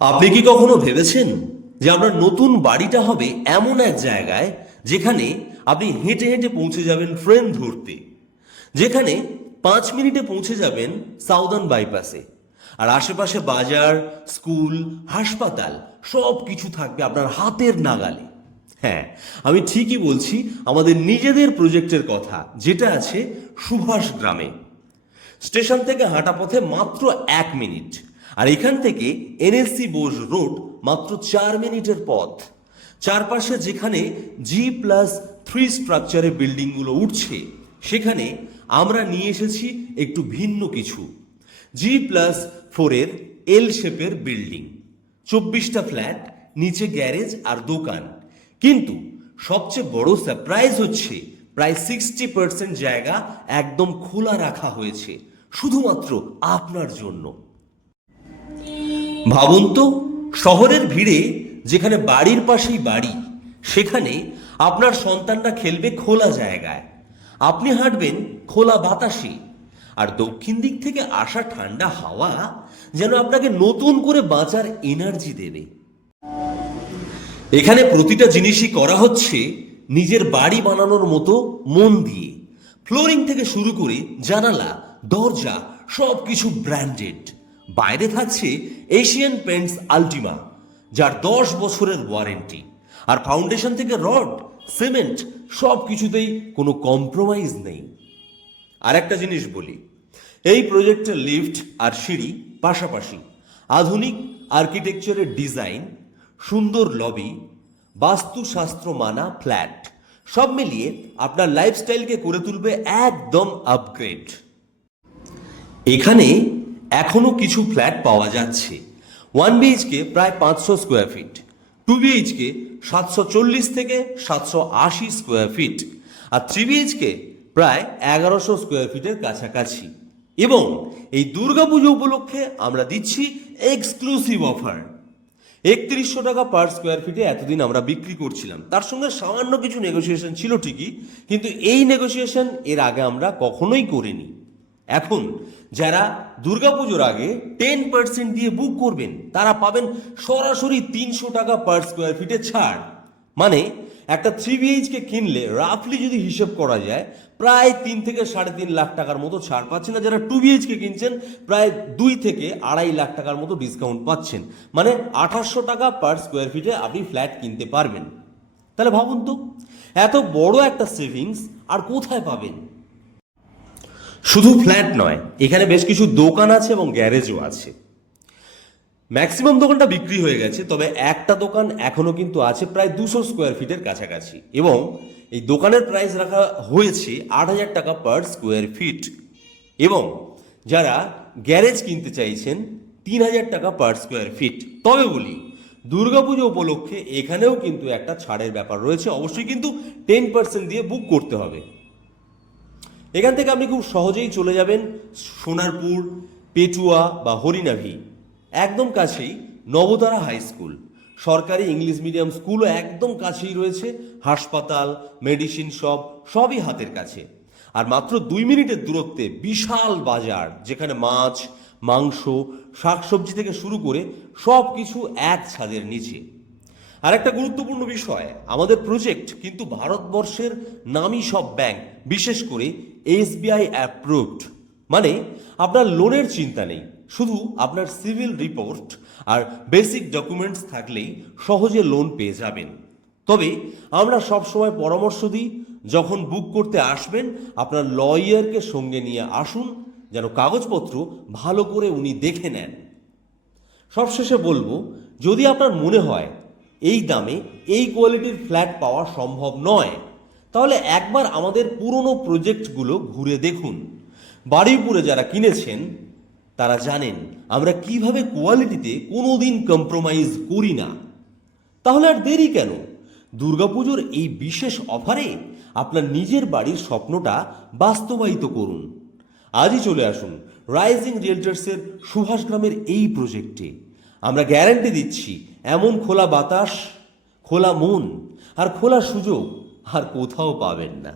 আপনি কি কখনো ভেবেছেন যে আপনার নতুন বাড়িটা হবে এমন এক জায়গায় যেখানে আপনি হেঁটে হেঁটে পৌঁছে যাবেন ট্রেন ধরতে? যেখানে পাঁচ মিনিটে পৌঁছে যাবেন সাউদার্ন বাইপাসে। আর আশেপাশে বাজার, স্কুল, হাসপাতাল সব কিছু থাকবে আপনার হাতের নাগালে। হ্যাঁ আমি ঠিকই বলছি, আমাদের নিজেদের প্রজেক্টের কথা, যেটা আছে সুভাষ গ্রামে স্টেশন থেকে হাঁটা পথে মাত্র এক মিনিট। আর এখান থেকে এনএসসি বোস রোড মাত্র চার মিনিটের পথ। চারপাশে যেখানে জি প্লাস থ্রি স্ট্রাকচারে বিল্ডিংগুলো উঠছে, সেখানে আমরা নিয়ে এসেছি একটু ভিন্ন কিছু। জি প্লাস ফোরের এল শেপের বিল্ডিং চব্বিশটা ফ্ল্যাট নিচে গ্যারেজ আর দোকান। কিন্তু সবচেয়ে বড় সারপ্রাইজ হচ্ছে, প্রায় সিক্সটি পার্সেন্ট জায়গা একদম খোলা রাখা হয়েছে, শুধুমাত্র আপনার জন্য। ভাবুন তো, শহরের ভিড়ে যেখানে বাড়ির পাশেই বাড়ি, সেখানে আপনার সন্তানরা খেলবে খোলা জায়গায়। আপনি হাঁটবেন খোলা বাতাসে। আর দক্ষিণ দিক থেকে আসা ঠান্ডা হাওয়া যেন আপনাকে নতুন করে বাঁচার এনার্জি দেবে। এখানে প্রতিটা জিনিসই করা হচ্ছে নিজের বাড়ি বানানোর মতো মন দিয়ে। ফ্লোরিং থেকে শুরু করে জানালা, দরজা সব কিছু ব্র্যান্ডেড বাইরে থাকছে এশিয়ান পেন্টস আলটিমা যার দশ বছরের ওয়ারেন্টি আর ফাউন্ডেশন থেকে রড সিমেন্ট সব কিছুতেই কোনো কম্প্রোমাইজ নেই। আর একটা জিনিস বলি, এই প্রজেক্টের লিফট আর সিঁড়ি পাশাপাশি আধুনিক আর্কিটেকচারের ডিজাইন সুন্দর লবি বাস্তুশাস্ত্র মানা ফ্ল্যাট সব মিলিয়ে আপনার লাইফস্টাইলকে করে তুলবে একদম আপগ্রেড এখানে এখনও কিছু ফ্ল্যাট পাওয়া যাচ্ছে। ওয়ান বিএইচকে প্রায় পাঁচশো স্কোয়ার ফিট, টু বিএইচকে সাতশো চল্লিশ থেকে সাতশো আশি স্কোয়ার ফিট আর থ্রি বিএইচকে প্রায় এগারোশো স্কোয়ার ফিটের কাছাকাছি। এবং এই দুর্গাপুজো উপলক্ষে আমরা দিচ্ছি এক্সক্লুসিভ অফার। একত্রিশশো টাকা পার স্কোয়ার ফিটে এতদিন আমরা বিক্রি করছিলাম। তার সঙ্গে সামান্য কিছু নেগোসিয়েশন ছিল ঠিকই, কিন্তু এই নেগোসিয়েশন এর আগে আমরা কখনোই করিনি। এখন যারা দুর্গাপুজোর আগে টেন পার্সেন্ট দিয়ে বুক করবেন, তারা পাবেন সরাসরি তিনশো টাকা পার স্কোয়ার ফিটে ছাড়। মানে একটা থ্রি বিএইচকে কিনলে রাফলি যদি হিসেব করা যায়, প্রায় তিন থেকে সাড়ে তিন লাখ টাকার মতো ছাড় পাচ্ছেন। আর যারা টু বিএইচকে কিনছেন, প্রায় দুই থেকে আড়াই লাখ টাকার মতো ডিসকাউন্ট পাচ্ছেন। মানে আঠাশশো টাকা পার স্কোয়ার ফিটে আপনি ফ্ল্যাট কিনতে পারবেন। তাহলে ভাবুন তো, এত বড় একটা সেভিংস আর কোথায় পাবেন? শুধু ফ্ল্যাট নয়, এখানে বেশ কিছু দোকান আছে এবং গ্যারেজও আছে। ম্যাক্সিমাম দোকানটা বিক্রি হয়ে গেছে, তবে একটা দোকান এখনও কিন্তু আছে প্রায় দুশো স্কোয়ার ফিটের কাছাকাছি এবং এই দোকানের প্রাইস রাখা হয়েছে আট হাজার টাকা পার স্কোয়ার ফিট এবং যারা গ্যারেজ কিনতে চাইছেন, তিন হাজার টাকা পার স্কোয়ার ফিট। তবে বলি, দুর্গাপুজো উপলক্ষে এখানেও কিন্তু একটা ছাড়ের ব্যাপার রয়েছে, অবশ্যই কিন্তু টেন পার্সেন্ট দিয়ে বুক করতে হবে। এখান থেকে আপনি খুব সহজেই চলে যাবেন সোনারপুর, পেটুয়া বা হরিনাভি একদম কাছেই নবতারা হাই স্কুল। সরকারি ইংলিশ মিডিয়াম স্কুলও একদম কাছেই রয়েছে। হাসপাতাল, মেডিসিন শপ, সবই হাতের কাছে। আর মাত্র দুই মিনিটের দূরত্বে বিশাল বাজার, যেখানে মাছ, মাংস, শাকসবজি থেকে শুরু করে সব কিছু এক ছাদের নিচে। আর একটা গুরুত্বপূর্ণ বিষয়, আমাদের প্রজেক্ট কিন্তু ভারতবর্ষের নামী সব ব্যাংক বিশেষ করে এসবিআই অ্যাপ্রুভড মানে আপনার লোনের চিন্তা নেই, শুধু আপনার সিভিল রিপোর্ট আর বেসিক ডকুমেন্টস থাকলেই সহজে লোন পেয়ে যাবেন। তবে আমরা সব সময় পরামর্শ দিই, যখন বুক করতে আসবেন, আপনার লয়ারকে সঙ্গে নিয়ে আসুন, যেন কাগজপত্র ভালো করে উনি দেখে নেন। সবশেষে বলব, যদি আপনার মনে হয় এই দামে এই কোয়ালিটির ফ্ল্যাট পাওয়া সম্ভব নয়। তাহলে একবার আমাদের পুরনো প্রজেক্টগুলো ঘুরে দেখুন। বাড়িপুরে যারা কিনেছেন, তারা জানেন, আমরা কীভাবে কোয়ালিটিতে কোনোদিন কম্প্রোমাইজ করি না। তাহলে আর দেরি কেন? দুর্গাপুজোর এই বিশেষ অফারে আপনার নিজের বাড়ির স্বপ্নটা বাস্তবায়িত করুন। আজই চলে আসুন রাইজিং রিয়েল্টার্সের সুভাষ গ্রামের এই প্রজেক্টে। আমরা গ্যারান্টি দিচ্ছি এমন খোলা বাতাস খোলা মন আর খোলা সুযোগ আর কোথাও পাবেন না।